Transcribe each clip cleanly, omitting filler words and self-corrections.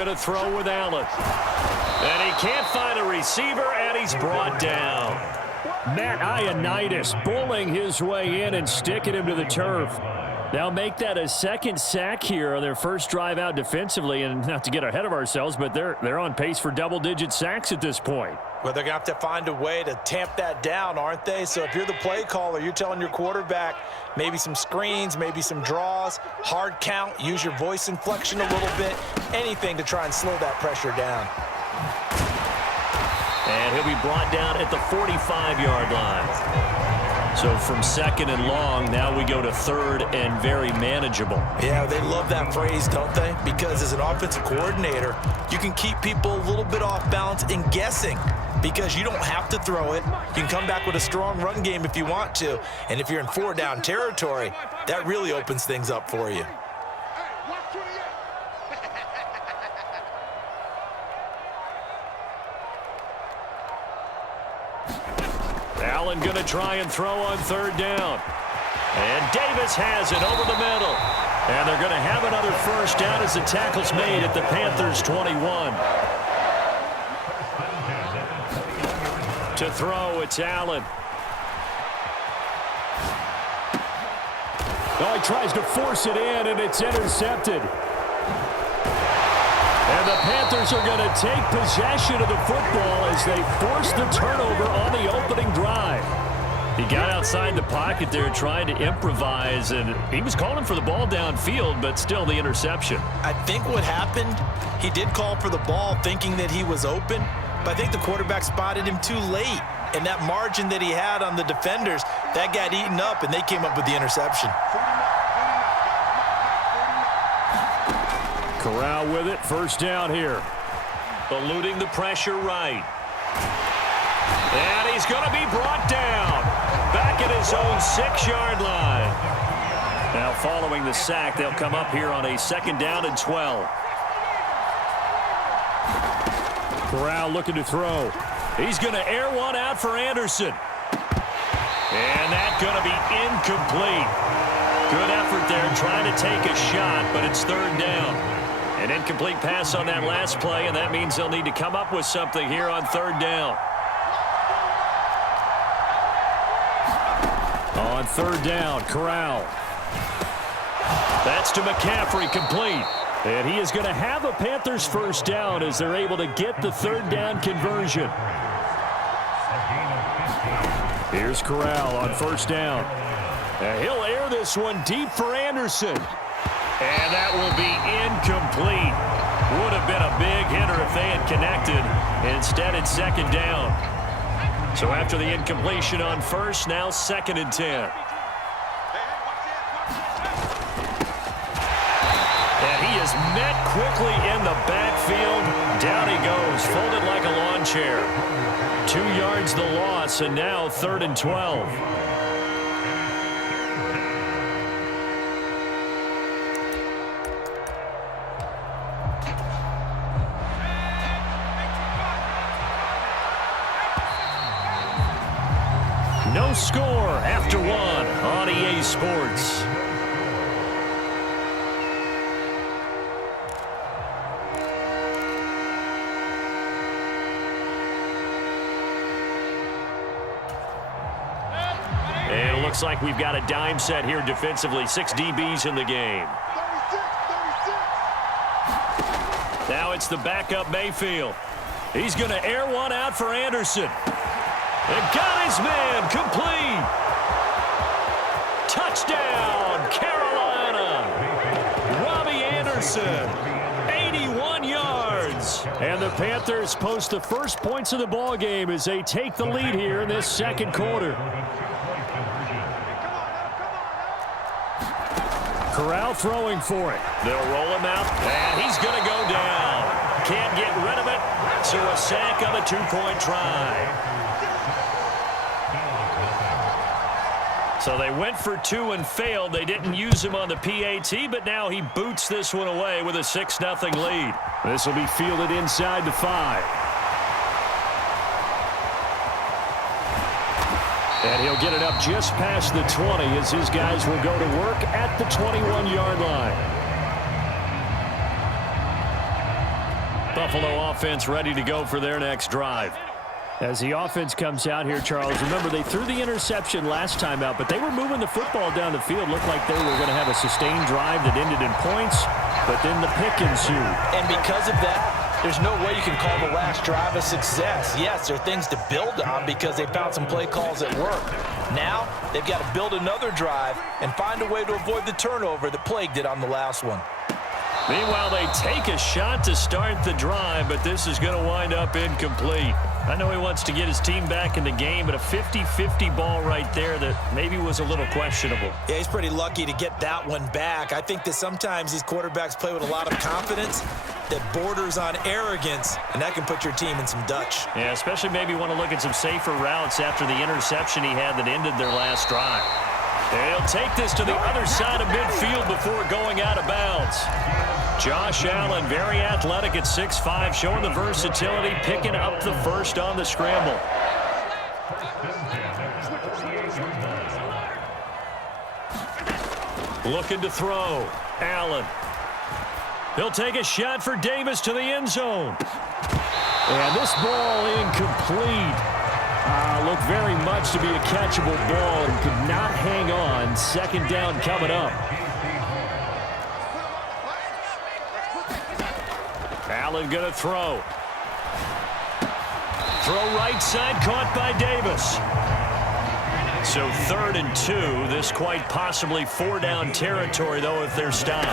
Going to throw with Allen. And he can't find a receiver, and he's brought down. Matt Ioannidis bullying his way in and sticking him to the turf. Now make that a second sack here on their first drive out defensively, and not to get ahead of ourselves, but they're on pace for double-digit sacks at this point. Well, they're going to have to find a way to tamp that down, aren't they? So if you're the play caller, you're telling your quarterback maybe some screens, maybe some draws, hard count, use your voice inflection a little bit, anything to try and slow that pressure down. And he'll be brought down at the 45-yard line. So from second and long, now we go to third and very manageable. Yeah, they love that phrase, don't they? Because as an offensive coordinator, you can keep people a little bit off balance and guessing because you don't have to throw it. You can come back with a strong run game if you want to. And if you're in four-down territory, that really opens things up for you. Allen going to try and throw on third down. And Davis has it over the middle. And they're going to have another first down as the tackle's made at the Panthers' 21. To throw, it's Allen. Oh, he tries to force it in, and it's intercepted. And the Panthers are going to take possession of the football as they force the turnover on the opening drive. He got outside the pocket there trying to improvise, and he was calling for the ball downfield, but still the interception. I think what happened, he did call for the ball thinking that he was open, but I think the quarterback spotted him too late. And that margin that he had on the defenders, that got eaten up, and they came up with the interception. Corral with it, first down here. Eluding the pressure right. And he's going to be brought down. Back at his own 6-yard line. Now following the sack, they'll come up here on a second down and 12. Corral looking to throw. He's going to air one out for Anderson. And that's going to be incomplete. Good effort there trying to take a shot, but it's third down. An incomplete pass on that last play, and that means they'll need to come up with something here on third down. On third down, Corral. That's to McCaffrey, complete. And he is going to have a Panthers first down as they're able to get the third down conversion. Here's Corral on first down. And he'll air this one deep for Anderson. And that will be incomplete. Would have been a big hitter if they had connected. Instead, it's second down. So after the incompletion on first, now second and 10. And he is met quickly in the backfield. Down he goes, folded like a lawn chair. 2 yards the loss, and now third and 12. No score after one on EA Sports. And it looks like we've got a dime set here defensively. 6 DBs in the game. Now it's the backup Mayfield. He's going to air one out for Anderson. And got his man complete. Touchdown, Carolina. Robbie Anderson, 81 yards. And the Panthers post the first points of the ball game as they take the lead here in this second quarter. Corral throwing for it. They'll roll him out, and he's going to go down. Can't get rid of it, so a sack on a 2-point try. So they went for 2 and failed. They didn't use him on the PAT, but now he boots this one away with a 6-0 lead. This will be fielded inside the 5. And he'll get it up just past the 20 as his guys will go to work at the 21-yard line. Buffalo offense ready to go for their next drive. As the offense comes out here, Charles, remember they threw the interception last time out, but they were moving the football down the field. Looked like they were going to have a sustained drive that ended in points, but then the pick ensued. And because of that, there's no way you can call the last drive a success. Yes, there are things to build on because they found some play calls that work. Now, they've got to build another drive and find a way to avoid the turnover that plagued it on the last one. Meanwhile, they take a shot to start the drive, but this is going to wind up incomplete. I know he wants to get his team back in the game, but a 50-50 ball right there that maybe was a little questionable. Yeah, he's pretty lucky to get that one back. I think that sometimes these quarterbacks play with a lot of confidence that borders on arrogance, and that can put your team in some Dutch. Yeah, especially maybe want to look at some safer routes after the interception he had that ended their last drive. And he'll take this to the other side of midfield before going out of bounds. Josh Allen, very athletic at 6'5", showing the versatility, picking up the first on the scramble. Looking to throw. Allen. He'll take a shot for Davis to the end zone. And this ball incomplete. Looked very much to be a catchable ball and could not hang on. Second down coming up. Allen going to throw. Throw right side, caught by Davis. So 3rd and 2. This quite possibly 4-down territory, though, if they're stopped.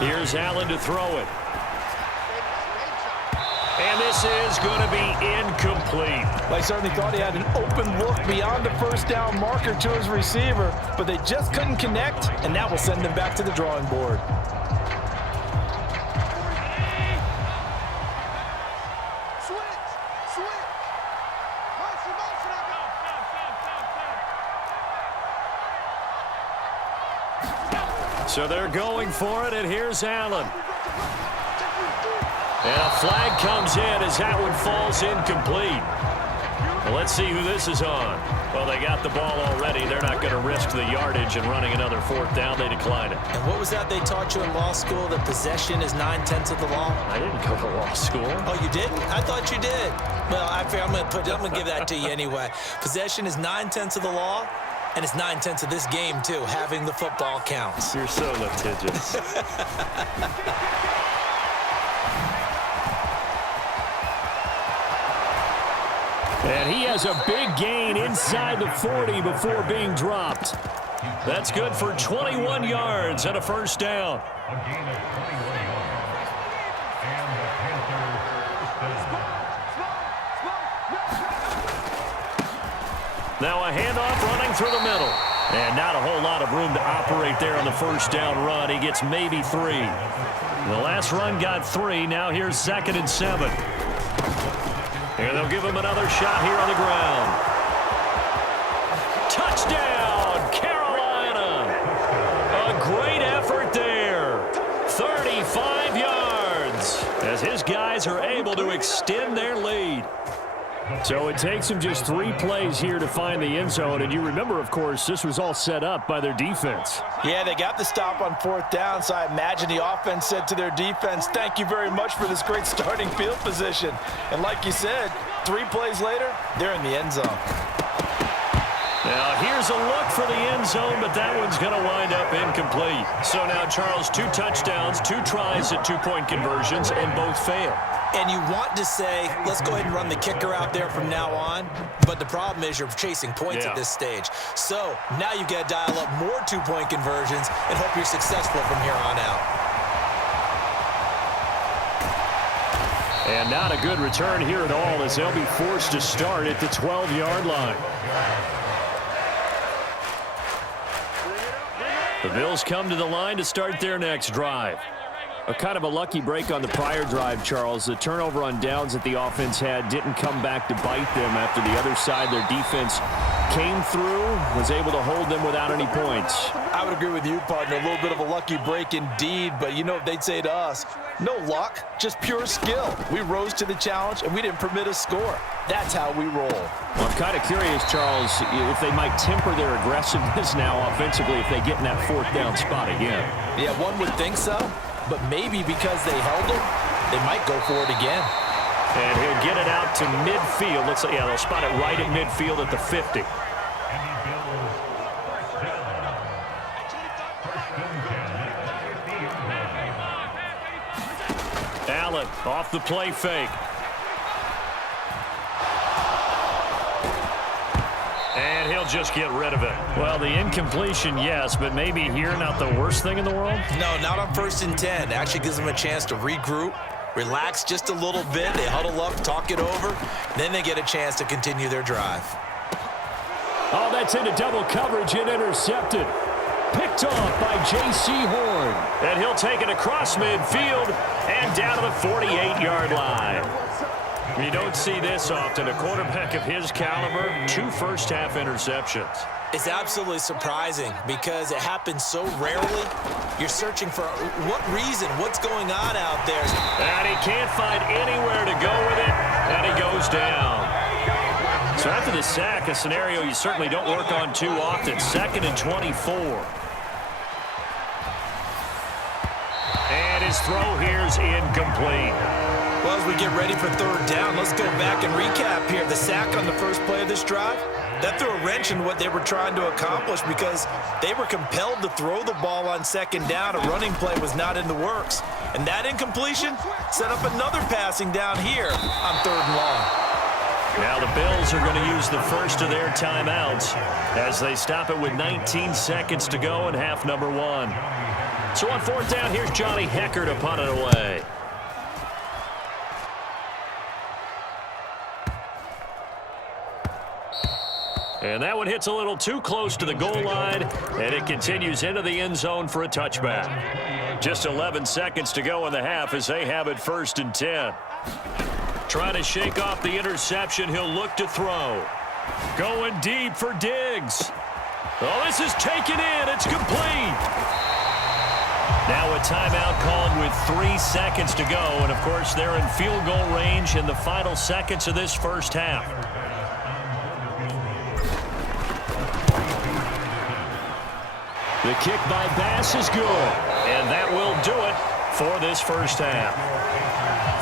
Here's Allen to throw it. And this is going to be incomplete. I certainly thought he had an open look beyond the first down marker to his receiver, but they just couldn't connect, and that will send them back to the drawing board. So they're going for it, and here's Allen. And a flag comes in as that one falls incomplete. Well, let's see who this is on. Well, they got the ball already. They're not going to risk the yardage and running another 4th down. They decline it. And what was that they taught you in law school, that possession is 9/10 of the law? I didn't go to law school. Oh, you didn't? I thought you did. Well, I'm going to give that to you anyway. Possession is 9/10 of the law, and it's 9/10 of this game, too. Having the football counts. You're so litigious. And he has a big gain inside the 40 before being dropped. That's good for 21 yards and a first down. Now a handoff running through the middle. And not a whole lot of room to operate there on the first down run. He gets maybe 3. The last run got 3. Now here's 2nd and 7. And they'll give him another shot here on the ground. Touchdown, Carolina. A great effort there. 35 yards as his guys are able to extend their lead. So it takes him just 3 plays here to find the end zone. And you remember, of course, this was all set up by their defense. Yeah, they got the stop on 4th down, so I imagine the offense said to their defense, thank you very much for this great starting field position. And like you said, 3 plays later, they're in the end zone. Now, here's a look for the end zone, but that one's going to wind up incomplete. So now, Charles, 2 touchdowns, 2 tries at 2-point conversions, and both fail. And you want to say, let's go ahead and run the kicker out there from now on. But the problem is you're chasing points at this stage. So now you got to dial up more 2-point conversions and hope you're successful from here on out. And not a good return here at all as they'll be forced to start at the 12-yard line. The Bills come to the line to start their next drive. A kind of a lucky break on the prior drive, Charles. The turnover on downs that the offense had didn't come back to bite them after the other side. Their defense came through, was able to hold them without any points. I would agree with you, partner. A little bit of a lucky break indeed, but you know what they'd say to us? No luck, just pure skill. We rose to the challenge, and we didn't permit a score. That's how we roll. Well, I'm kind of curious, Charles, if they might temper their aggressiveness now offensively if they get in that 4th down spot again. Yeah, one would think so. But maybe because they held them, they might go for it again. And he'll get it out to midfield. Looks like, yeah, they'll spot it right at midfield at the 50. Allen off the play fake. And he'll just get rid of it. Well, the incompletion, yes, but maybe here not the worst thing in the world? No, not on 1st and 10. Actually gives them a chance to regroup, relax just a little bit. They huddle up, talk it over. Then they get a chance to continue their drive. Oh, that's into double coverage and intercepted. Picked off by J.C. Horn. And he'll take it across midfield and down to the 48-yard line. You don't see this often. A quarterback of his caliber, 2 first-half interceptions. It's absolutely surprising because it happens so rarely. You're searching for what reason, what's going on out there. And he can't find anywhere to go with it, and he goes down. So after the sack, a scenario you certainly don't work on too often. 2nd and 24. And his throw here's incomplete. Well, as we get ready for 3rd down, let's go back and recap here. The sack on the first play of this drive, that threw a wrench in what they were trying to accomplish because they were compelled to throw the ball on 2nd down. A running play was not in the works. And that incompletion set up another passing down here on 3rd and long. Now the Bills are going to use the first of their timeouts as they stop it with 19 seconds to go in half number 1. So on 4th down, here's Johnny Hecker to punt it away. And that one hits a little too close to the goal line, and it continues into the end zone for a touchback. Just 11 seconds to go in the half as they have it 1st and 10. Trying to shake off the interception, he'll look to throw. Going deep for Diggs. Oh, this is taken in. It's complete. Now a timeout called with 3 seconds to go, and of course they're in field goal range in the final seconds of this first half. The kick by Bass is good, and that will do it for this first half.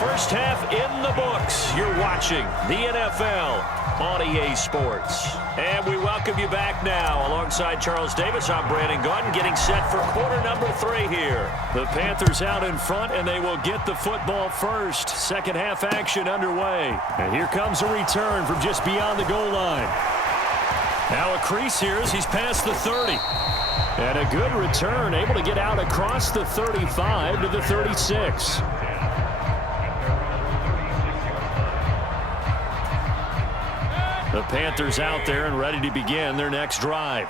First half in the books. You're watching the NFL on EA Sports. And we welcome you back now. Alongside Charles Davis, I'm Brandon Gaudin, getting set for quarter number 3 here. The Panthers out in front, and they will get the football first. Second half action underway. And here comes a return from just beyond the goal line. Now a crease here as he's past the 30. And a good return, able to get out across the 35 to the 36. The Panthers out there and ready to begin their next drive.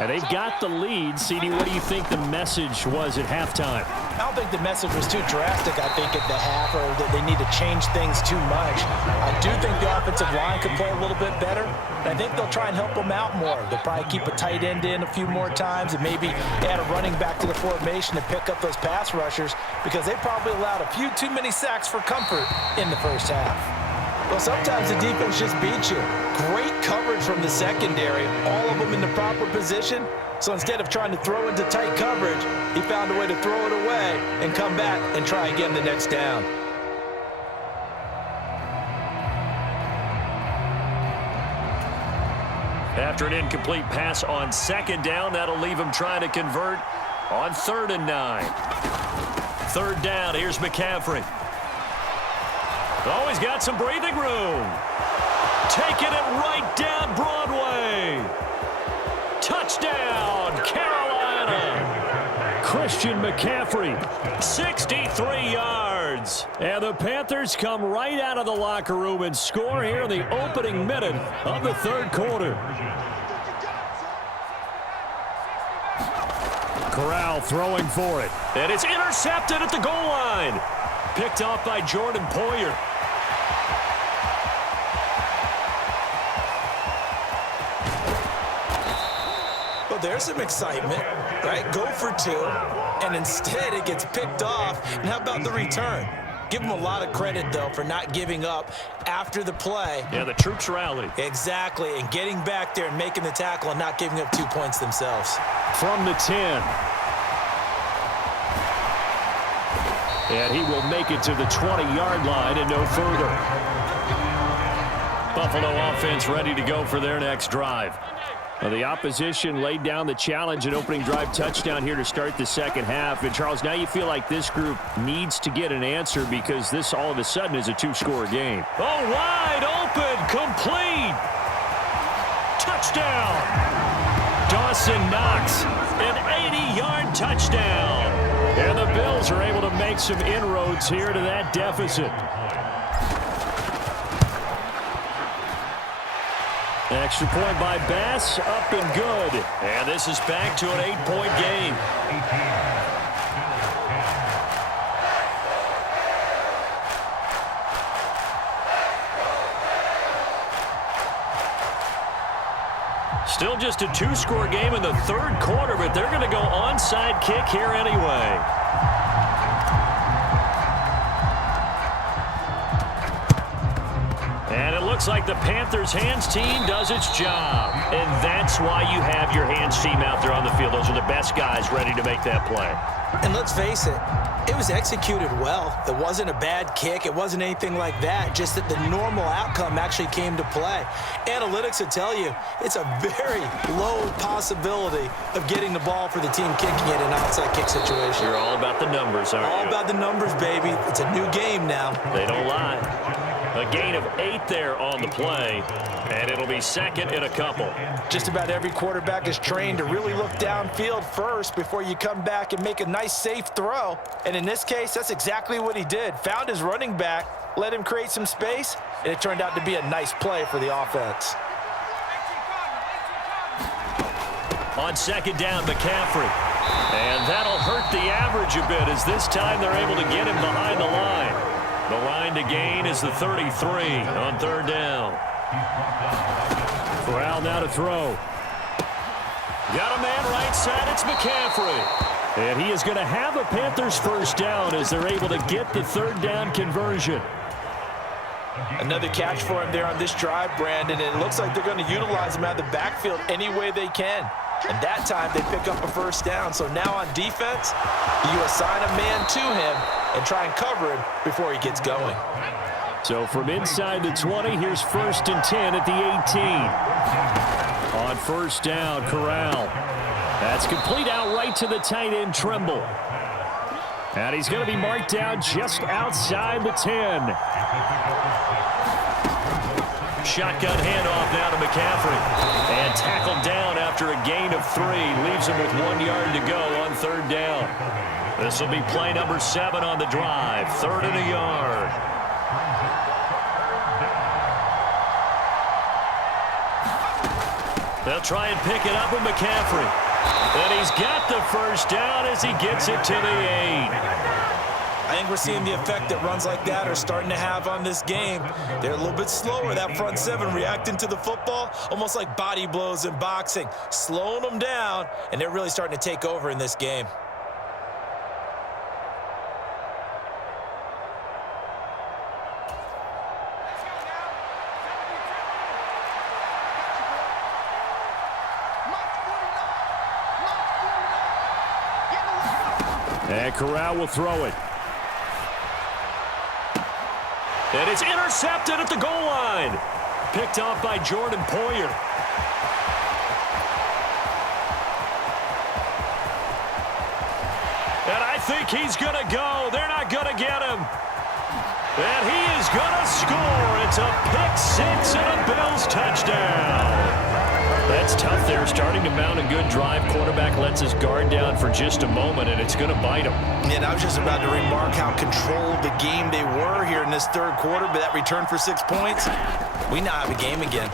And they've got the lead. CD, what do you think the message was at halftime? I don't think the message was too drastic, I think, at the half, or that they need to change things too much. I do think the offensive line could play a little bit better. And I think they'll try and help them out more. They'll probably keep a tight end in a few more times and maybe add a running back to the formation to pick up those pass rushers because they probably allowed a few too many sacks for comfort in the first half. Well, sometimes the defense just beats you. Great coverage from the secondary, all of them in the proper position. So instead of trying to throw into tight coverage, he found a way to throw it away and come back and try again the next down. After an incomplete pass on 2nd down, that'll leave him trying to convert on 3rd and 9. 3rd down, here's McCaffrey. Oh, he's got some breathing room. Taking it right down Broadway. Touchdown, Carolina. Christian McCaffrey, 63 yards. And the Panthers come right out of the locker room and score here in the opening minute of the 3rd quarter. Corral throwing for it. And it's intercepted at the goal line. Picked off by Jordan Poyer. Well, there's some excitement, right? Go for 2, and instead it gets picked off. And how about the return? Give them a lot of credit, though, for not giving up after the play. Yeah, the troops rallied. Exactly, and getting back there and making the tackle and not giving up 2 points themselves. From the 10. And he will make it to the 20-yard line and no further. Buffalo offense ready to go for their next drive. Well, the opposition laid down the challenge, an opening drive touchdown here to start the second half. And, Charles, now you feel like this group needs to get an answer because this all of a sudden is a two-score game. Oh, wide open, complete. Touchdown. Dawson Knox, an 80-yard touchdown. And the Bills are able to make some inroads here to that deficit. Extra point by Bass, up and good. And this is back to an 8-point game. Still just a two-score game in the third quarter, but they're going to go onside kick here anyway. And it looks like the Panthers' hands team does its job. And that's why you have your hands team out there on the field. Those are the best guys ready to make that play. And let's face it, it was executed well. It wasn't a bad kick. It wasn't anything like that. Just that the normal outcome actually came to play. Analytics will tell you it's a very low possibility of getting the ball for the team kicking it in an outside kick situation. You're all about the numbers, aren't you? All about the numbers, baby. It's a new game now. They don't lie. A gain of 8 there on the play, and it'll be second in a couple. Just about every quarterback is trained to really look downfield first before you come back and make a nice, safe throw. And in this case, that's exactly what he did. Found his running back, let him create some space, and it turned out to be a nice play for the offense. On second down, McCaffrey. And that'll hurt the average a bit as this time they're able to get him behind the line. The line to gain is the 33 on third down. Corral now to throw. Got a man right side. It's McCaffrey. And he is going to have a Panthers first down as they're able to get the third down conversion. Another catch for him there on this drive, Brandon. And it looks like they're going to utilize him out of the backfield any way they can. And that time they pick up a first down. So now on defense, you assign a man to him and try and cover him before he gets going. So from inside the 20, here's 1st and 10 at the 18. On first down, Corral. That's complete out right to the tight end, Tremble. And he's going to be marked down just outside the 10. Shotgun handoff now to McCaffrey. And tackled down after a gain of 3. Leaves him with 1 yard to go on third down. This will be play number 7 on the drive. 3rd and a yard. They'll try and pick it up with McCaffrey. And he's got the first down as he gets it to the 8. I think we're seeing the effect that runs like that are starting to have on this game. They're a little bit slower, that front 7, reacting to the football, almost like body blows in boxing, slowing them down, and they're really starting to take over in this game. And Corral will throw it. And it's intercepted at the goal line. Picked off by Jordan Poyer. And I think he's going to go. They're not going to get him. And he is going to score. It's a pick-6 and a Bills touchdown. That's tough there, starting to mount a good drive. Quarterback lets his guard down for just a moment, and it's going to bite him. And I was just about to remark how controlled the game they were here in this third quarter, but that return for 6 points, we now have a game again.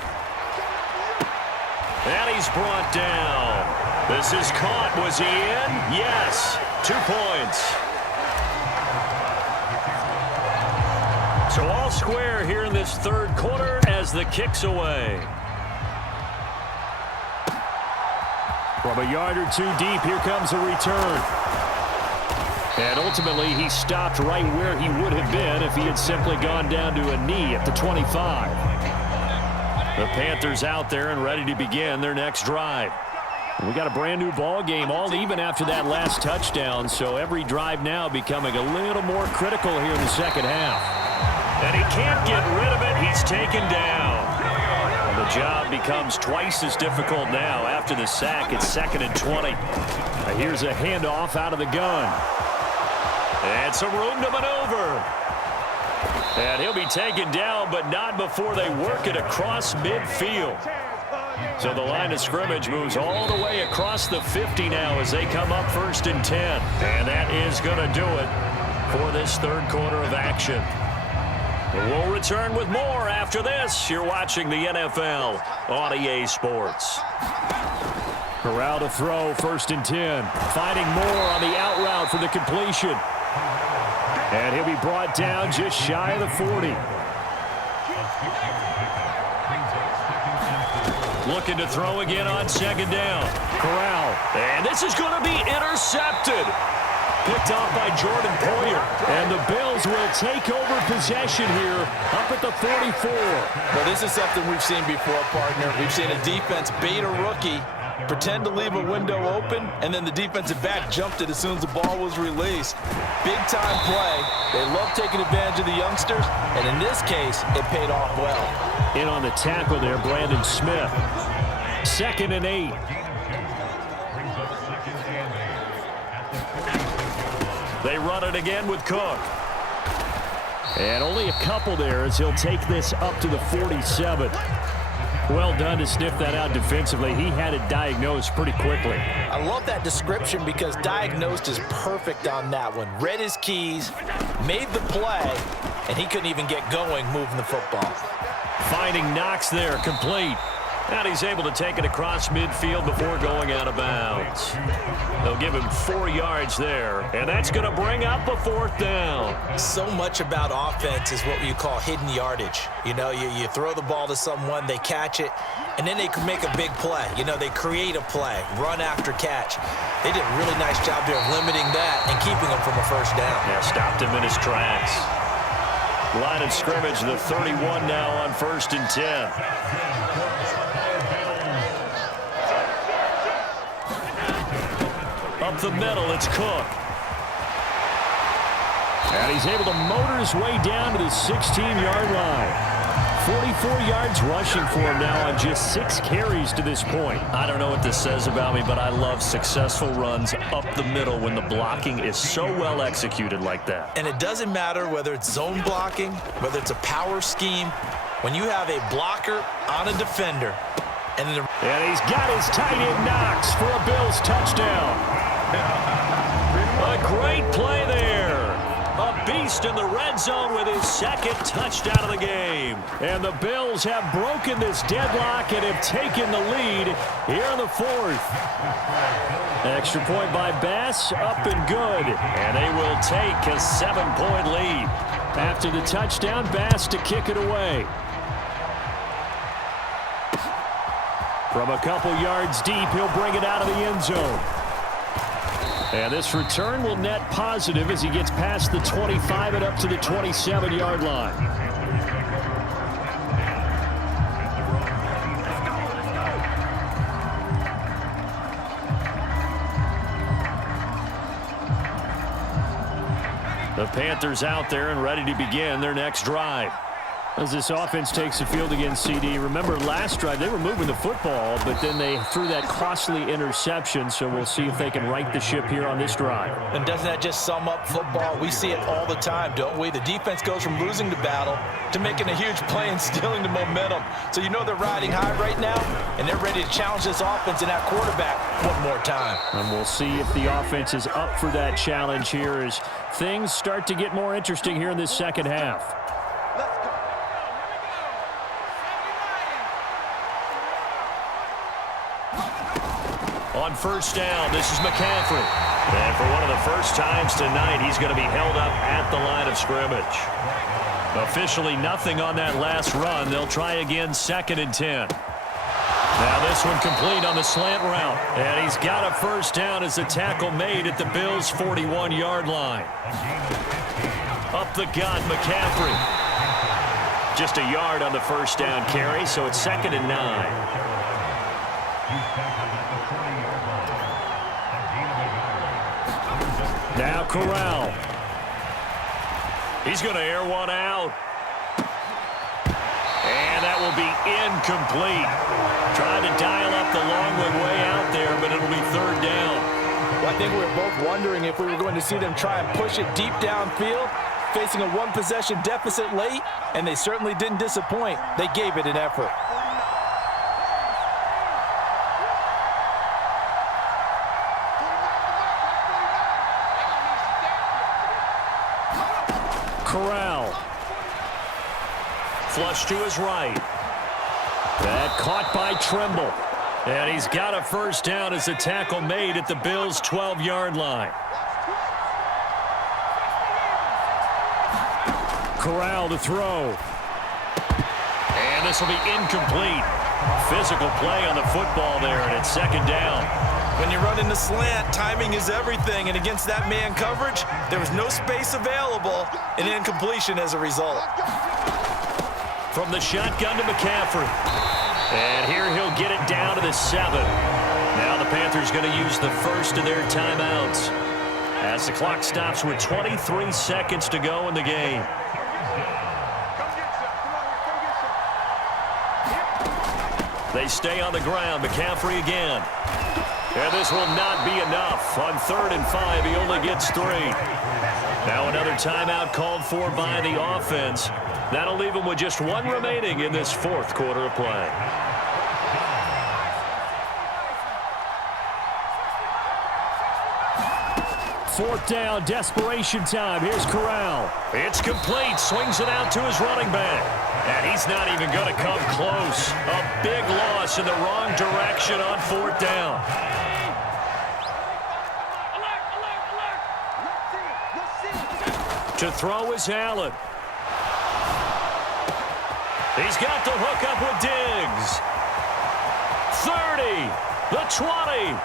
And he's brought down. This is caught. Was he in? Yes. 2 points. So all square here in this third quarter as the kick's away. From a yard or 2 deep, here comes a return. And ultimately, he stopped right where he would have been if he had simply gone down to a knee at the 25. The Panthers out there and ready to begin their next drive. We got a brand new ball game, all even after that last touchdown, so every drive now becoming a little more critical here in the second half. And he can't get rid of it. He's taken down. And the job becomes twice as difficult now after the sack. It's 2nd and 20. Here's a handoff out of the gun. And some room to maneuver. And he'll be taken down, but not before they work it across midfield. So the line of scrimmage moves all the way across the 50 now as they come up 1st and 10. And that is going to do it for this third quarter of action. We'll return with more after this. You're watching the NFL on EA Sports. Corral to throw, 1st and 10. Finding more on the out route for the completion. And he'll be brought down just shy of the 40. Looking to throw again on 2nd down. Corral. And this is going to be intercepted. Picked off by Jordan Poyer. And the Bills will take over possession here up at the 44. Well, this is something we've seen before, partner. We've seen a defense bait a rookie, pretend to leave a window open, and then the defensive back jumped it as soon as the ball was released. Big-time play. They love taking advantage of the youngsters, and in this case, it paid off well. In on the tackle there, Brandon Smith. 2nd and 8. They run it again with Cook. And only a couple there as he'll take this up to the 47. Well done to sniff that out defensively. He had it diagnosed pretty quickly. I love that description because diagnosed is perfect on that one. Read his keys, made the play, and he couldn't even get going moving the football. Finding Knox there, complete. And he's able to take it across midfield before going out of bounds. They'll give him 4 yards there, and that's going to bring up a 4th down. So much about offense is what you call hidden yardage. You know, you throw the ball to someone, they catch it, and then they can make a big play. You know, they create a play, run after catch. They did a really nice job there of limiting that and keeping him from a 1st down. Yeah, stopped him in his tracks. Line of scrimmage, the 31 now on 1st and 10. Up the middle, it's Cook. And he's able to motor his way down to the 16-yard line. 44 yards rushing for him now on just 6 carries to this point. I don't know what this says about me, but I love successful runs up the middle when the blocking is so well executed like that. And it doesn't matter whether it's zone blocking, whether it's a power scheme. When you have a blocker on a defender, and he's got his tight end Knox for a Bills touchdown. A great play there. A beast in the red zone with his 2nd touchdown of the game. And the Bills have broken this deadlock and have taken the lead here in the 4th. Extra point by Bass, up and good. And they will take a 7-point lead. After the touchdown, Bass to kick it away. From a couple yards deep, he'll bring it out of the end zone. And this return will net positive as he gets past the 25 and up to the 27-yard line. The Panthers out there and ready to begin their next drive. As this offense takes the field against CD, remember last drive they were moving the football, but then they threw that costly interception, so we'll see if they can right the ship here on this drive. And doesn't that just sum up football? We see it all the time, don't we? The defense goes from losing the battle to making a huge play and stealing the momentum. So you know they're riding high right now, and they're ready to challenge this offense and that quarterback one more time. And we'll see if the offense is up for that challenge here as things start to get more interesting here in this second half. On 1st down, this is McCaffrey. And for one of the first times tonight, he's going to be held up at the line of scrimmage. Officially nothing on that last run. They'll try again 2nd and 10. Now this one complete on the slant route. And he's got a 1st down as the tackle made at the Bills' 41-yard line. Up the gut, McCaffrey. Just a yard on the 1st down carry, so it's 2nd and 9. Now Corral. He's going to air one out. And that will be incomplete. Trying to dial up the long one way out there, but it'll be third down. Well, I think we were both wondering if we were going to see them try and push it deep downfield, facing a one-possession deficit late, and they certainly didn't disappoint. They gave it an effort. Corral. Flush to his right. That caught by Trimble. And he's got a first down as a tackle made at the Bills' 12-yard line. Corral to throw. And this will be incomplete. Physical play on the football there, and it's second down. When you run in the slant, timing is everything, and against that man coverage, there was no space available, and incompletion as a result. From the shotgun to McCaffrey. And here he'll get it down to the 7. Now the Panthers going to use the first of their timeouts as the clock stops with 23 seconds to go in the game. They stay on the ground. McCaffrey again. And this will not be enough. On 3rd and 5, he only gets 3. Now another timeout called for by the offense. That'll leave him with just 1 remaining in this 4th quarter of play. Fourth down, desperation time. Here's Corral. It's complete. Swings it out to his running back. And he's not even going to come close. A big loss in the wrong direction on 4th down. To throw is Allen. He's got the hook up with Diggs. 30, the 20.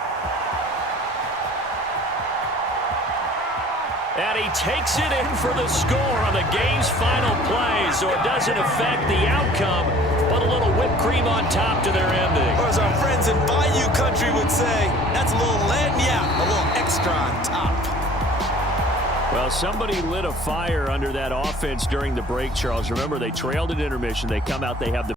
And he takes it in for the score on the game's final play, so it doesn't affect the outcome, but a little whipped cream on top to their ending. Or as our friends in Bayou Country would say, that's a little lagniappe, a little extra on top. Well, somebody lit a fire under that offense during the break, Charles. Remember, they trailed at intermission. They come out, they have the